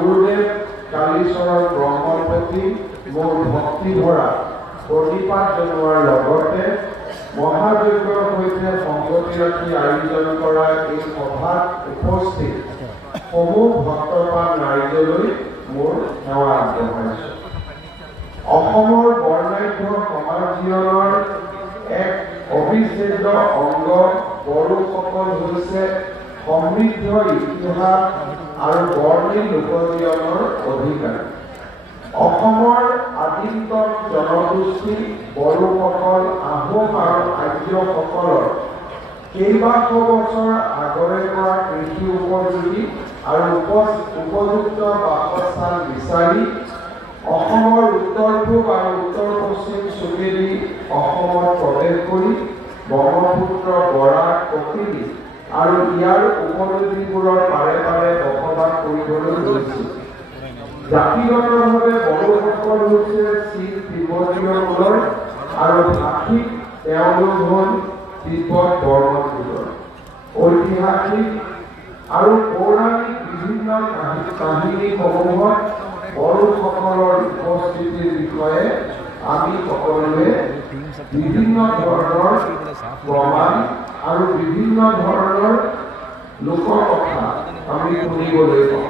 গুৰুদেৱ কালীচৰণ ব্ৰহ্মৰ প্ৰতি মোৰ ভক্তি ভৰা প্ৰণিপাত জনোৱাৰ লগতে মহাযজ্ঞৰ সৈতে সংগতি ৰাখি আয়োজন কৰা এই সভাত উপস্থিত সমূহ ভক্তপ্ৰাণ ৰাইজলৈ মোৰ সেৱা আগবঢ়াইছোঁ। অসমৰ বৰ্ণাঢ্য সমাজ জীৱনৰ এক অবিচ্ছেদ্য অংগ বড়োসকল হৈছে সমৃদ্ধ ইতিহাস আৰু বৰ্ণিল লোকজীৱনৰ অধিকাৰী। অসমৰ আদিমতম জনগোষ্ঠী বড়োসকল আহোম আৰু আৰ্যসকলৰ কেইবাশ বছৰ আগৰে পৰা কৃষি উপযোগী আৰু উপযুক্ত বাসস্থান বিচাৰি অসমৰ উত্তৰ পূব আৰু উত্তৰ পশ্চিম চুকেদি অসমত প্ৰৱেশ কৰি ব্ৰহ্মপুত্ৰ বৰাক কপিলী আৰু ইয়াৰ উপনদীবোৰৰ পাৰে পাৰে বসবাস কৰিবলৈ লৈছিল। জাতিগতভাৱে বড়োসকল হৈছে চীন তিব্বতীয় মূলৰ আৰু ভাষিক তেওঁলোক হ'ল তিব্বত বৰ্মন। ঐতিহাসিক আৰু পৌৰাণিক বিভিন্ন কাহিনীসমূহত বড়োসকলৰ উপস্থিতিৰ বিষয়ে আমি সকলোৱে বিভিন্ন ধৰণৰ প্ৰমাণ আৰু বিভিন্ন ধৰণৰ লোককথা আমি শুনিবলৈ পাওঁ।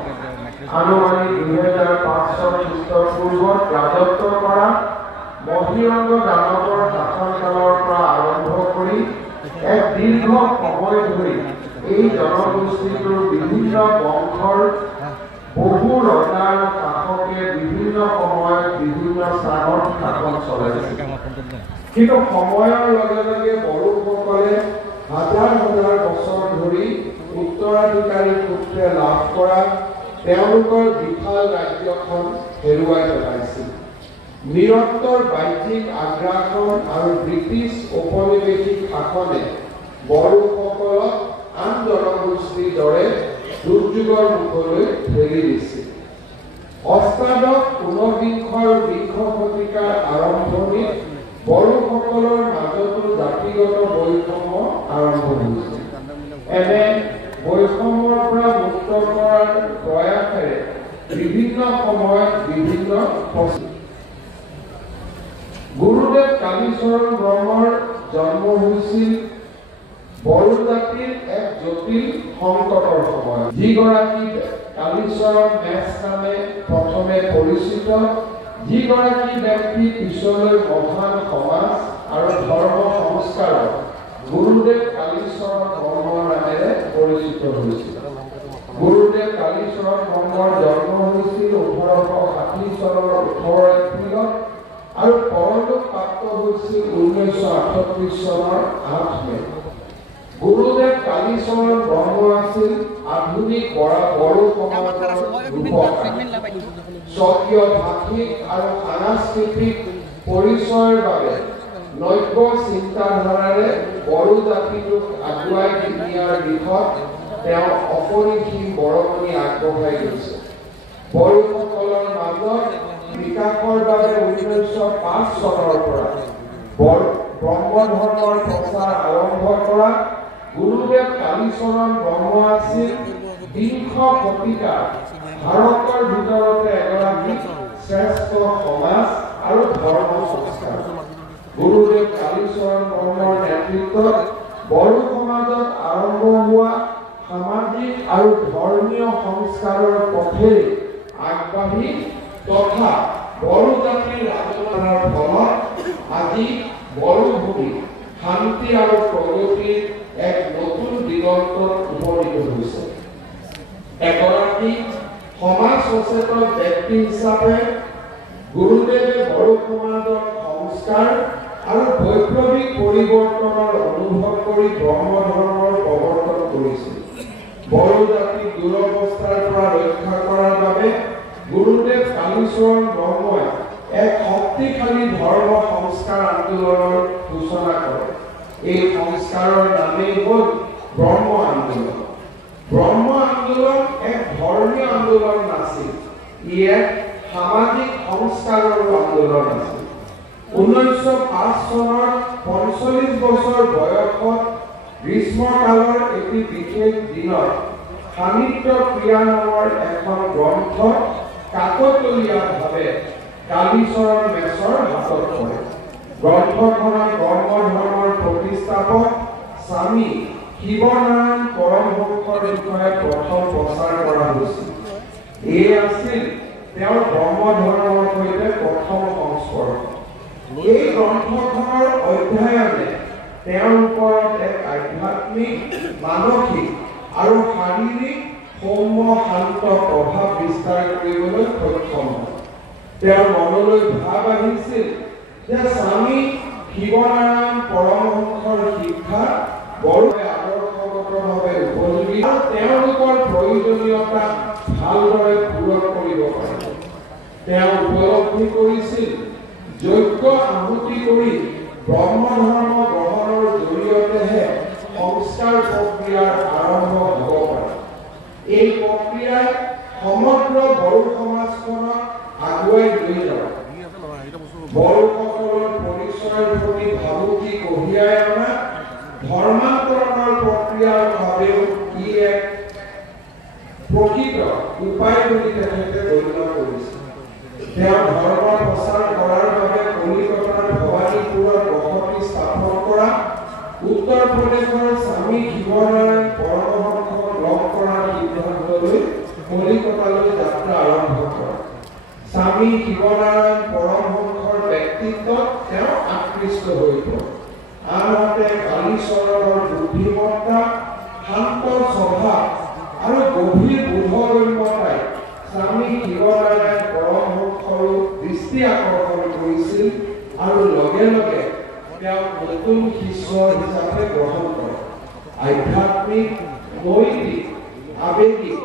আনুমানিক 2005 চন খ্ৰীষ্টপূৰ্বত ৰাজত্ব কৰা মহিৰংগ দানৱৰ শাসনকালৰ পৰা আৰম্ভ কৰি এক দীৰ্ঘ সময় ধৰি এই জনগোষ্ঠীটোৰ বিভিন্ন বংশৰ বহু ৰজা আৰু শাসকে বিভিন্ন সময়ত বিভিন্ন স্থানত শাসন চলাইছিল। কিন্তু সময়ৰ লগে লগে বড়োসকলে হাজাৰ হাজাৰ বছৰ ধৰি উত্তৰাধিকাৰী সূত্ৰে লাভ কৰা তেওঁলোকৰ বিশাল ৰাজ্যখন হেৰুৱাই পেলাইছিল। নিৰন্তৰ বাহ্যিক আগ্ৰাসন আৰু ব্ৰিটিছ ঔপনিৱেশিক শাসনে বড়োসকলক আন জনগোষ্ঠীৰ দৰে দুৰ্যোগৰ মুখলৈ ঠেলি দিছিল। অষ্টাদশ ঊনবিংশৰ বিংশ শতিকাৰ আৰম্ভণিত বড়োসকলৰ মাজতো জাতিগত বৈষম্য আৰম্ভ হৈছিল। এনে বৈষম্যৰ পৰা মুক্ত কৰাৰ প্ৰয়াসেৰে বিভিন্ন সময়ত বিভিন্ন গুৰুদেৱ কালীচৰণ ব্ৰহ্মৰ জন্ম হৈছিল বড়ো জাতিৰ এক জটিল সংকটৰ সময়ত। যিগৰাকী কালীচৰণ মেচ নামে প্ৰথমে পৰিচিত, যিগৰাকী ব্যক্তি পিছলৈ মহান সমাজ আৰু ধৰ্ম সংস্কাৰক গুৰুদেৱ কালীচৰণ ব্ৰহ্মৰ নামেৰে পৰিচিত হৈছিল। গুৰুদেৱ কালীচৰণ ব্ৰহ্মৰ জন্ম হৈছিল 1860 চনৰ 18 এপ্ৰিলত আৰু পৰলোক প্ৰাপ্ত হৈছিল 1938 চনৰ 8 মে। গুৰুদেৱ কালীচৰণ ব্ৰহ্ম আছিল আধুনিক বড়ো সমাজৰ ৰূপকাৰ। স্বকীয় ভাষিক আৰু সাংস্কৃতিক পৰিচয়ৰ বাবে নব্য চিন্তাধাৰাৰে বড়ো জাতিটোক আগুৱাই নিয়াৰ দিশত তেওঁ অপৰিসীম বৰঙণি আগবঢ়াই গৈছে। বড়োসকলৰ মাজত বিকাশৰ বাবে 1905 চনৰ পৰা ব্ৰহ্ম ধৰ্মৰ প্ৰচাৰ আৰম্ভ কৰা গুৰুদেৱ কালীচৰণ ব্ৰহ্ম আছিল বিংশ শতিকাৰ ভাৰতৰ ভিতৰতে এগৰাকী শ্ৰেষ্ঠ সমাজ আৰু ধৰ্ম সংস্কাৰ। গুৰুদেৱ কালীচৰণ ব্ৰহ্মৰ নেতৃত্বত বড়ো সমাজত আৰম্ভ হোৱা সামাজিক আৰু ধৰ্মীয় সংস্কাৰৰ পথেৰে আগবাঢ়ি তথা বড়ো জাতিৰ ৰাজত্বৰ ফলত আজি বড়ো ভূমি শান্তি আৰু প্ৰগতিৰ এক নতুন দিগন্তত উপনীত হৈছে। এগৰাকী সমাজ সচেতন ব্যক্তি হিচাপে গুৰুদেৱে বড়ো সমাজৰ সংস্কাৰ আৰু বৈপ্লৱিক পৰিৱৰ্তনৰ অনুভৱ কৰি ব্ৰহ্ম ধৰ্মৰ প্ৰৱৰ্তন কৰিছিল। বড়ো জাতিক দুৰৱস্থাৰ পৰা ৰক্ষা কৰাৰ বাবে গুৰুদেৱ কালীচৰণ ব্ৰহ্মই এক শক্তিশালী ধৰ্ম সংস্কাৰ আন্দোলনৰ সূচনা কৰে। এই সংস্কাৰৰ নামেই হ'ল ব্ৰহ্ম আন্দোলন। ব্ৰহ্ম আন্দোলন এক ধৰ্মীয় আন্দোলন নাছিল, ই এক সামাজিক সংস্কাৰৰ আন্দোলন আছিল। 1905 চনৰ 45 বছৰ বয়সত গ্ৰীষ্মকালৰ এটি বিশেষ দিনত সানিধ্য ক্ৰিয়া নামৰ এখন গ্ৰন্থ কাকতলীয়াভাৱে কালীচৰণ মেছৰ হাতত পৰে। গ্ৰন্থখনৰ কৰ্ম ধৰ্মৰ প্ৰতিষ্ঠাপক স্বামী শিৱনাৰায়ণ পৰমহংসৰ বিষয়ে প্ৰথম প্ৰচাৰ কৰা হৈছিল। এই আছিল তেওঁৰ ব্ৰহ্ম ধৰ্মৰ সৈতে প্ৰথম সংস্পৰ্শ। এই গ্ৰন্থখনৰ অধ্যয়নে তেওঁৰ ওপৰত এক আধ্যাত্মিক, মানসিক আৰু শাৰীৰিক সৌম্য শান্ত প্ৰভাৱ বিস্তাৰ কৰিবলৈ সক্ষম হয়। তেওঁৰ মনলৈ ভাৱ আহিছিল যে স্বামী শিৱনাৰায়ণ পৰমহংসৰ শিক্ষা বৰ আদৰ্শগতভাৱে উপযোগী আৰু তেওঁলোকৰ প্ৰয়োজনীয়তা ভালদৰে পূৰণ কৰিব পাৰিব। তেওঁ উপলব্ধি কৰিছিল যজ্ঞ আহুতি কৰি ব্ৰহ্ম ধৰ্ম গ্ৰহণৰ জৰিয়তেহে সংস্কাৰ প্ৰক্ৰিয়াৰ আৰম্ভ হ'ব পাৰে। এই প্ৰক্ৰিয়াই সমগ্ৰ বড়ো সমাজখনক আগুৱাই লৈ যাব। বড়োসকলৰ পৰিচয়ৰ প্ৰতি ভাবুকি কঢ়িয়াই অনা ধৰ্মান্তৰণৰ প্ৰক্ৰিয়াৰ বাবেও ই এক প্ৰকৃত উপায় বুলি তেখেতে গণ্য কৰিছিল। তেওঁ ধৰ্ম প্ৰচাৰ কৰাৰ বাবে কলিকতাৰ ভৱানীপুৰত বসতি স্থাপন কৰা, উত্তৰ প্ৰদেশৰ স্বামী শিৱনাৰায়ণ পৰমহংসক লগ কৰাৰ সিদ্ধান্ত লৈ কলিকতালৈ যাত্ৰা আৰম্ভ কৰে। স্বামী শিৱনাৰায়ণ পৰমহংসৰ ব্যক্তিত্বত তেওঁ আকৃষ্ট হৈ পৰে। আনহাতে কালীচৰণৰ বুদ্ধিমত্তা, শান্ত স্বভাৱ আৰু গভীৰ বোধগম্যতাই স্বামী শিৱনাৰায়ণ পৰমহংসৰো দৃষ্টি আকৰ্ষণ কৰিছিল আৰু লগে লগে তেওঁক নতুন শিষ্য হিচাপে গ্ৰহণ কৰে। আধ্যাত্মিক, নৈতিক, আৱেগিক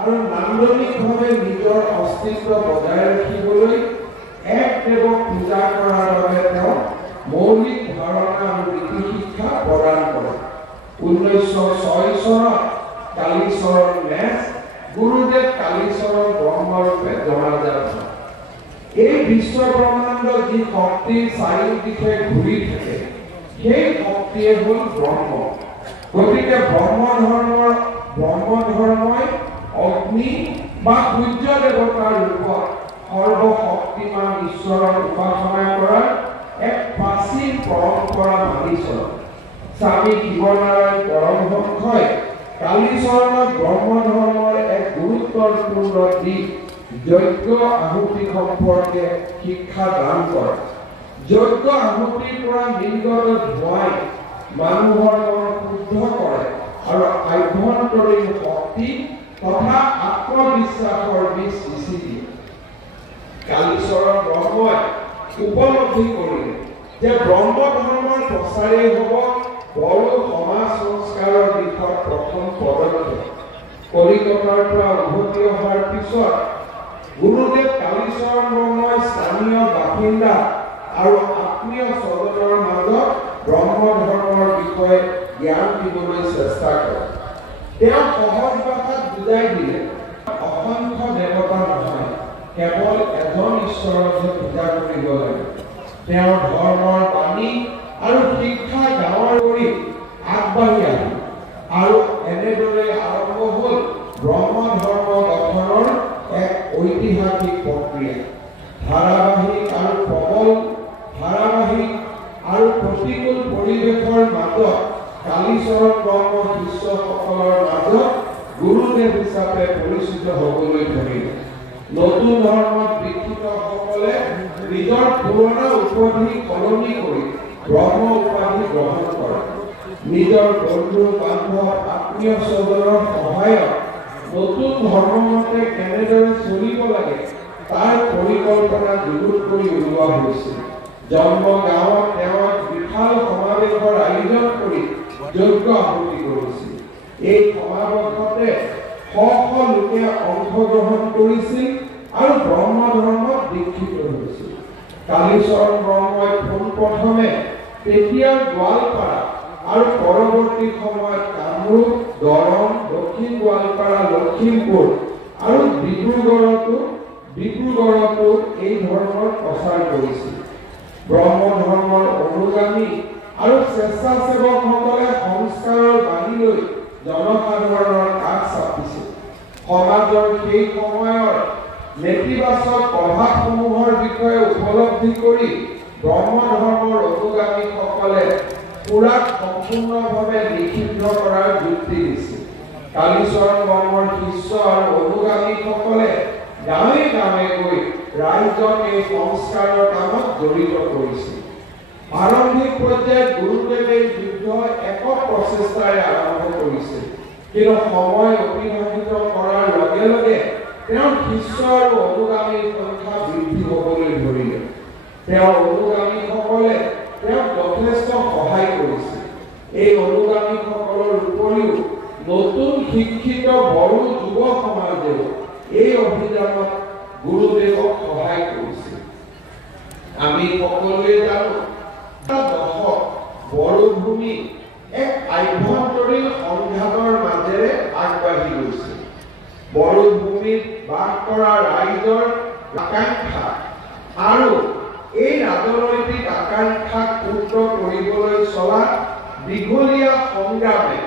আৰু নান্দনিকভাৱে নিজৰ অস্তিত্ব বজাই ৰাখিবলৈ এক দেৱক পূজা কৰাৰ বাবে তেওঁ মৌলিক ধাৰণা আৰু নীতি শিক্ষা প্ৰদান কৰে। 1906 চনত কালীচৰণ মেছ গুৰুদেৱ কালীচৰণ ব্ৰহ্মৰূপে জনাজাত হয়। এই বিশ্ব ব্ৰহ্মাণ্ড যি শক্তিৰ চাৰিওদিশে ঘূৰি থাকে, সেই শক্তিয়ে হ'ল ব্ৰহ্ম। গতিকে ব্ৰহ্ম ধৰ্মই অগ্নি বা সূৰ্য দেৱতাৰ ৰূপত সৰ্বশক্তিমান ঈশ্বৰৰ উপাসনা কৰাৰ এক প্ৰাচীন পৰম্পৰা মানি চলে। স্বামী শিৱনাৰায়ণ পৰমহংসই কালীচৰণক ব্ৰহ্ম ধৰ্মৰ এক গুৰুত্বপূৰ্ণ দিশ যজ্ঞ আহুতি সম্পৰ্কে শিক্ষা দান কৰে। যজ্ঞ আহুতিৰ পৰা নিৰ্গত ধোঁৱাই মানুহৰ মন শুদ্ধ কৰে আৰু আভ্যন্তৰীণ শক্তি তথা আত্মবিশ্বাসৰ বীজ সিঁচি দিয়ে। কালীচৰণ ব্ৰহ্মই উপলব্ধি কৰিলে যে ব্ৰহ্ম ধৰ্মৰ প্ৰচাৰেই হ'ব বড়ো সমাজ সংস্কাৰৰ দিশত প্ৰথম পদক্ষেপ। কলিকতাৰ পৰা উভতি অহাৰ পিছত গুৰুদেৱ কালীচৰণ ব্ৰহ্মই স্থানীয় বাসিন্দা আৰু আত্মীয় স্বজনৰ মাজত ব্ৰহ্ম ধৰ্মৰ বিষয়ে জ্ঞান দিবলৈ চেষ্টা কৰে। তেওঁ সহজ ভাষাত বুজাই দিলে অসংখ্য দেৱতা নহয়, কেৱল এজন ঈশ্বৰকহে পূজা কৰিব লাগে। তেওঁৰ ধৰ্মৰ বাণী আৰু শিক্ষা গাঁৱৰ কৰি আগবাঢ়ি আহিল আৰু এনেদৰে আৰম্ভ হ'ল ব্ৰহ্ম ধৰ্ম গঠনৰ এক ঐতিহাসিক প্ৰক্ৰিয়া। ধাৰাবাহিক আৰু প্ৰতিকূল পৰিৱেশৰ মাজত কালীচৰণ ব্ৰহ্ম শিষ্যসকলৰ মাজত গুৰুদেৱ হিচাপে পৰিচিত হ'বলৈ ধৰিলে। নতুন ধৰ্মত দীক্ষিতসকলে নিজৰ পুৰণা উপাধি সলনি কৰি ব্ৰহ্ম উপাধি গ্ৰহণ কৰে। নিজৰ বন্ধু বান্ধৱ আত্মীয় স্বজনৰ সহায়ত নতুন ধৰ্মমতে কেনেদৰে চলিব লাগে তাৰ পৰিকল্পনা যুগুত কৰি উলিওৱা হৈছিল। জন্ম গাঁৱত তেওঁ বিশাল সমাৱেশৰ আয়োজন কৰি যজ্ঞ আহুতি কৰিছিল। এই সমাৱেশতে শ শ লোকে অংশগ্ৰহণ কৰিছিল আৰু ব্ৰহ্ম ধৰ্মত দীক্ষিত হৈছিল। কালীচৰণ ব্ৰহ্মই পোনপ্ৰথমে তেতিয়াৰ গোৱালপাৰা আৰু পৰৱৰ্তী সময়ত কামৰূপ, দৰং, দক্ষিণ গোৱালপাৰা, লখিমপুৰ আৰু ডিব্ৰুগড়তো এই ধৰ্মৰ প্ৰচাৰ কৰিছিল। ব্ৰহ্ম ধৰ্মৰ অনুগামী আৰু স্বেচ্ছাসেৱকসকলে সংস্কাৰৰ বাণী লৈ জনসাধাৰণৰ কাষ চাপিছিল। সমাজৰ সেই সময়ৰ নেতিবাচক প্ৰভাৱসমূহৰ বিষয়ে উপলব্ধি কৰি ব্ৰহ্ম ধৰ্মৰ অনুগামীসকলে পুৰাক সম্পূৰ্ণভাৱে নিষিদ্ধ কৰাৰ যুক্তি দিছিল। কালীচৰণ ব্ৰহ্মৰ শিষ্য আৰু অনুগামীসকলে গাঁৱে গাঁৱে গৈ ৰাইজক এই সংস্কাৰৰ কামত জড়িত কৰিছিল। আৰম্ভিক পৰ্যায়ত গুৰুদেৱে যুদ্ধ একক প্ৰচেষ্টাৰে আৰম্ভ কৰিছিল, কিন্তু সময় অতিবাহিত কৰাৰ লগে লগে তেওঁৰ শিষ্য আৰু অনুগামীৰ সংখ্যা বৃদ্ধি হ'বলৈ ধৰিলে। তেওঁৰ অনুগামীসকলে তেওঁক যথেষ্ট সহায় কৰিছিল। এই অনুগামীসকলৰ উপৰিও নতুন শিক্ষিত বড়ো যুৱ সমাজেও এই অভিযানত গুৰুদেৱক সহায় কৰিছিল। আমি সকলোৱে জানো বড়ো ভূমি এক আভ্যন্তৰীণ সংঘাতৰ মাজেৰে আগবাঢ়ি গৈছে। বড়ো ভূমিত বাস কৰা ৰাইজৰ আকাংক্ষা আৰু এই ৰাজনৈতিক আকাংক্ষাক পূৰ্ণ কৰিবলৈ চলা দীঘলীয়া সংগ্ৰামে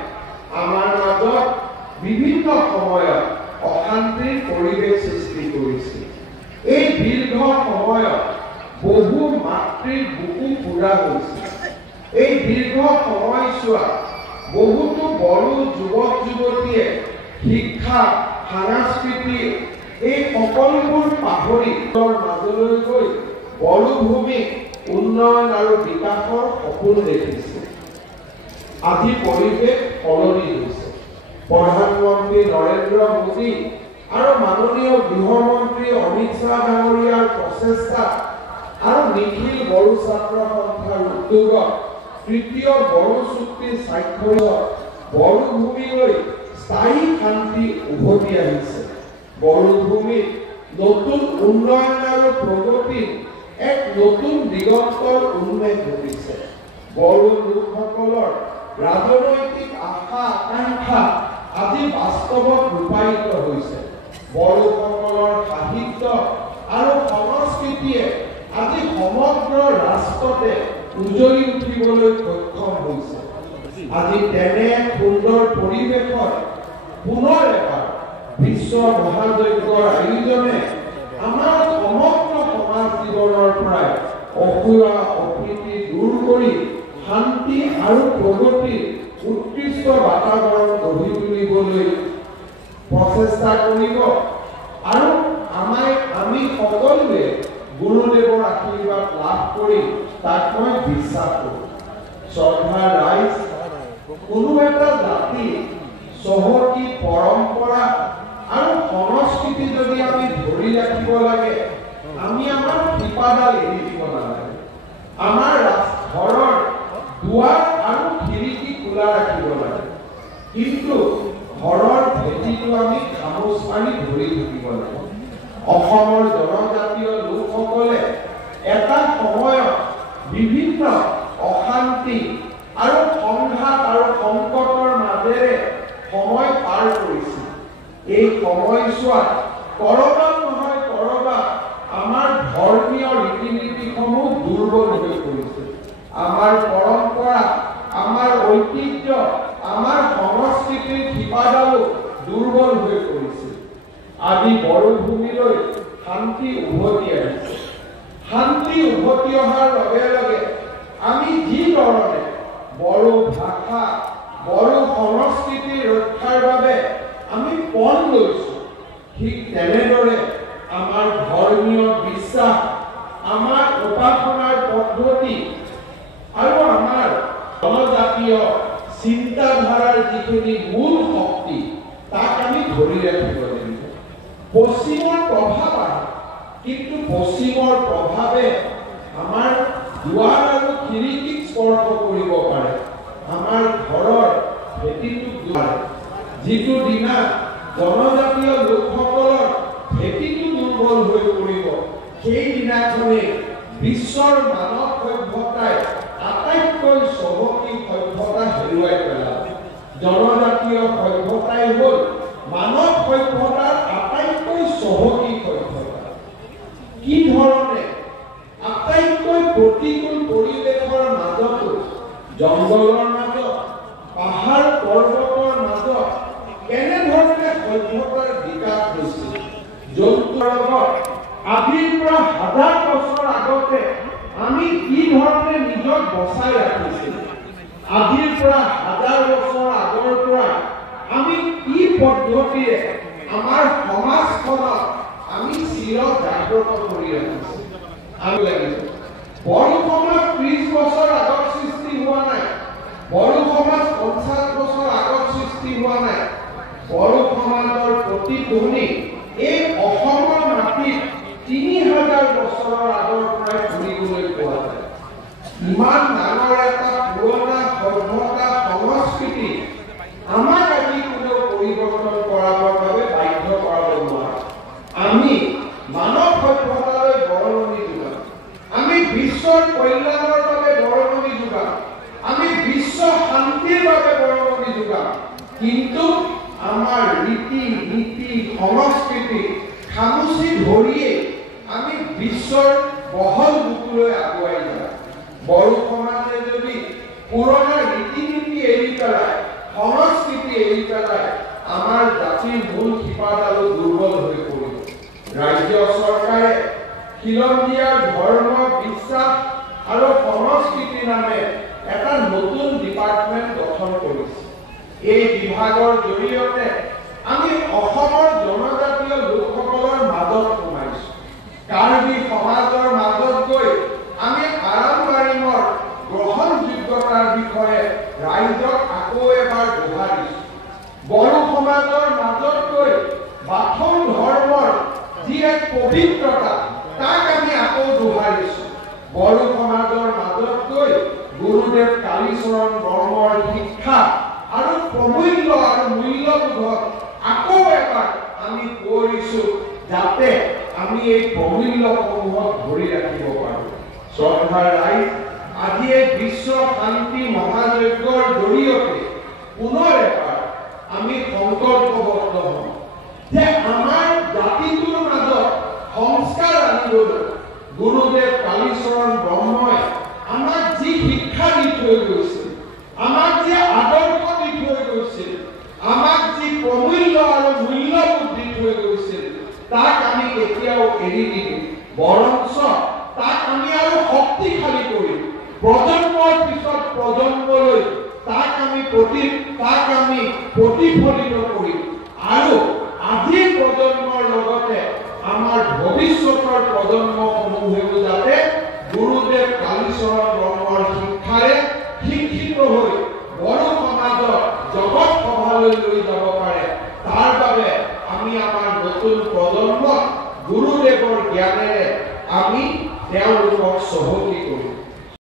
আমাৰ মাজত বিভিন্ন সময়ত অশান্তিৰ পৰিৱেশ সৃষ্টি কৰিছিল। এই দীৰ্ঘ সময়ত বহু মাতৃৰ বুকু ফুৰা হৈছিল। এই দীৰ্ঘ সময়ছোৱাত বহুতো বড়ো যুৱক যুৱতীয়ে শিক্ষা, সাংস্কৃতি এই সকলোবোৰ পাহৰি মাজলৈ গৈ বড়ো ভূমিক উন্নয়ন আৰু বিকাশৰ সপোন দেখিছে। আজি পৰিৱেশ সলনি হৈছে। প্ৰধানমন্ত্ৰী নৰেন্দ্ৰ মোদী আৰু মাননীয় গৃহমন্ত্ৰী অমিত শ্বাহ ডাঙৰীয়াৰ প্ৰচেষ্টা আৰু নিখিল বড়ো ছাত্ৰ সন্থাৰ উদ্যোগত তৃতীয় বড়ো চুক্তি স্বাক্ষৰিত বড়ো ভূমিলৈ স্থায়ী শান্তি উভতি আহিছে। বড়ো ভূমিত নতুন উন্নয়ন আৰু প্ৰগতিৰ এক নতুন দিগন্তৰ উন্মেষ ঘটিছে। বড়ো লোকসকলৰ ৰাজনৈতিক আশা আকাংক্ষা আজি বাস্তৱত ৰূপায়িত হৈছে। বড়োসকলৰ সাহিত্য আৰু সংস্কৃতিয়ে আজি সমগ্ৰ ৰাষ্ট্ৰতে উজলি উঠিবলৈ সক্ষম হৈছে। আজি তেনে এক সুন্দৰ পৰিৱেশত পুনৰ এবাৰ বিশ্ব মহাযজ্ঞৰ আয়োজনে আমাৰ সমগ্ৰ সমাজ জীৱনৰ পৰাই অসুৰা অপ্ৰীতি দূৰ কৰি শান্তি আৰু প্ৰগতিৰ উৎকৃষ্ট বাতাবৰণ গঢ়ি তুলিবলৈ প্ৰচেষ্টা কৰিব আৰু আমি সকলোৱে গুৰুদেৱৰ আশীৰ্বাদ লাভ কৰি তাক মই বিশ্বাস কৰোঁ। শ্ৰদ্ধা ৰাইজ, কোনো এটা জাতি চহকী পৰম্পৰা আৰু সংস্কৃতি যদি আমি ধৰি ৰাখিব লাগে, আমি আমাৰ শিপাডাল এৰি দিব নালাগে। আমাৰ ঘৰৰ দুৱাৰ আৰু খিৰিকী খোলা ৰাখিব লাগে, কিন্তু ঘৰৰ ভেটিটো আমি খামোচ মাৰি ধৰি থাকিব লাগে। অসমৰ জনজাতীয় লোকসকলে এটা সময়ত বিভিন্ন অশান্তি আৰু সংঘাত আৰু সংকটৰ মাজেৰে সময় পাৰ কৰিছিল। এই সময়ছোৱাত কৰবাত নহয় কৰবাত আমাৰ ধৰ্মীয় ৰীতি নীতিসমূহ দুৰ্বল হৈ পৰিছিল। আমাৰ পৰম্পৰা, আমাৰ ঐতিহ্য, আমাৰ সংস্কৃতিৰ শিপাডালো দুৰ্বল হৈ পৰিছিল। আজি বড়ো ভূমিলৈ শান্তি উভতি আহিছে। শান্তি উভতি অহাৰ লগে লগে আমি যি ধৰণে বড়ো ভাষা, বড়ো সংস্কৃতি ৰক্ষাৰ বাবে আমি পণ লৈছো, ঠিক তেনেদৰে আমাৰ ধৰ্মীয় বিশ্বাস, আমাৰ উপাসনাৰ পদ্ধতি আৰু আমাৰ জনজাতীয় চিন্তাধাৰাৰ যিখিনি মূল শক্তি, তাক আমি ধৰি ৰাখিব লাগিব। পশ্চিমৰ প্ৰভাৱ আহে, কিন্তু পশ্চিমৰ প্ৰভাৱে আমাৰ দুৱাৰ আৰু খিৰিকীক স্পৰ্শ কৰিব পাৰে, আমাৰ ঘৰৰ ভেটিটোক দুৱাৰ। যিটো দিনা জনজাতীয় লোকসকলৰ ভেটিটো দুৰ্বল হৈ পৰিব, সেই দিনাখনেই বিশ্বৰ মানৱ সভ্যতাই আটাইতকৈ চহকী সভ্যতা হেৰুৱাই পেলাব। জনজাতীয় সভ্যতাই হ'ল মানৱ সভ্যতাৰ আটাইতকৈ চহকী সভ্যতা। কি ধৰণে আটাইতকৈ প্ৰতিকূল পৰিৱেশৰ মাজতো, জংঘলৰ মাজত, পাহাৰ পৰ্বতৰ মাজত আদিৰ পৰা হাজাৰ বছৰ আগতে আমি কি ধৰণে নিজক বচাই ৰাখিছিলোঁ, আজিৰ পৰা হাজাৰ বছৰ আগৰ পৰা আমি কি পদ্ধতিৰে আমাৰ সমাজখনক আমি চিৰ জাগ্ৰত কৰি ৰাখিছোঁ। আমি লাগিছে বড়ো সমাজ 30 বছৰ আগত সৃষ্টি হোৱা নাই, বড়ো সমাজ 50 বছৰ আগত সৃষ্টি হোৱা নাই। বড়ো সমাজৰ প্ৰতিধ্বনি এই অসমৰ মাটিত 3000 বছৰৰ আগৰ পৰাই শুনিবলৈ পোৱা যায়। ইমান ডাঙৰ এটা পুৰণা সভ্যতা সংস্কৃতি আমাক আজি কোনেও পৰিৱৰ্তন কৰাবৰ বাবে বাধ্য কৰাব নোৱাৰে। আমি মানৱ সভ্যতালৈ বৰঙণি যোগাম, আমি বিশ্বৰ কল্যাণৰ বাবে বৰঙণি যোগাম, আমি বিশ্ব শান্তিৰ বাবে বৰঙণি যোগাম, কিন্তু আমাৰ ৰীতি নীতি সংস্কৃতি খামুচি ধৰিয়ে আমি বিশ্বৰ বহল বুকুলৈ আগুৱাই যাম। বড়ো সমাজে যদি পুৰণা ৰীতি নীতি এৰি পেলাই, সংস্কৃতি এৰি পেলাই, আমাৰ জাতিৰ মূল শিপাডালো দুৰ্বল হৈ পৰিব। ৰাজ্য চৰকাৰে খিলঞ্জীয়া ধৰ্ম বিশ্বাস আৰু সংস্কৃতি নামে এটা নতুন ডিপাৰ্টমেণ্ট গঠন কৰিছে। এই বিভাগৰ জৰিয়তে আমি অসমৰ জনজাতীয় লোকসকলৰ মাজত সোমাইছো। কাৰ্বি সমাজৰ মাজত গৈ আমি আৰামবাৰীমৰ গ্ৰহণযোগ্যতাৰ বিষয়ে ৰাইজক আকৌ এবাৰ দোহাৰিছো। বড়ো সমাজৰ মাজত গৈ বাথৌ ধৰ্মৰ যি এক পবিত্ৰতা তাক আমি আকৌ দোহাৰিছো। বড়ো সমাজৰ মাজত গৈ গুৰুদেৱ কালীচৰণ বৰ্মৰ শিক্ষা আৰু প্ৰমূল্য আৰু মূল্যবোধক আকৌ এবাৰ আমি কৰিছো, যাতে আমি এই প্ৰমূল্যসমূহক ধৰি ৰাখিব পাৰোঁ। শ্ৰদ্ধাৰ ৰাইজ, আজি এই বিশ্ব শান্তি মহাযজ্ঞৰ জৰিয়তে পুনৰ এবাৰ আমি সংকল্পবদ্ধ হওঁ যে আমাৰ জাতিটোৰ মাজত সংস্কাৰ আনিবলৈ গুৰুদেৱ কালীচৰণ ব্ৰহ্মই আমাক যি শিক্ষা দি থৈ গৈছিল, আমাক যি আদৰ্শ দি থৈ গৈছিল, আমাক যি প্ৰমূল্য আৰু মূল্যবোধ দি থৈ গৈছিল, তাক আমি কেতিয়াও এৰি নিদিওঁ, বৰঞ্চ তাক আমি আৰু শক্তিশালী কৰিম। প্ৰজন্মৰ পিছত প্ৰজন্মলৈ তাক আমি প্ৰতিফলিত কৰিম আৰু আজিৰ প্ৰজন্মৰ লগতে আমাৰ ভৱিষ্যতৰ প্ৰজন্মসমূহেও যাতে গুৰুদেৱ কালীচৰণ ব্ৰহ্মৰ শিক্ষাৰে শিক্ষিত হৈ বড়ো সমাজক জগত সভালৈ লৈ যাব পাৰে, তাৰ বাবে আমি আমাৰ নতুন প্ৰজন্মক গুৰুদেৱৰ জ্ঞানেৰে আমি তেওঁলোকক চহকী কৰিম।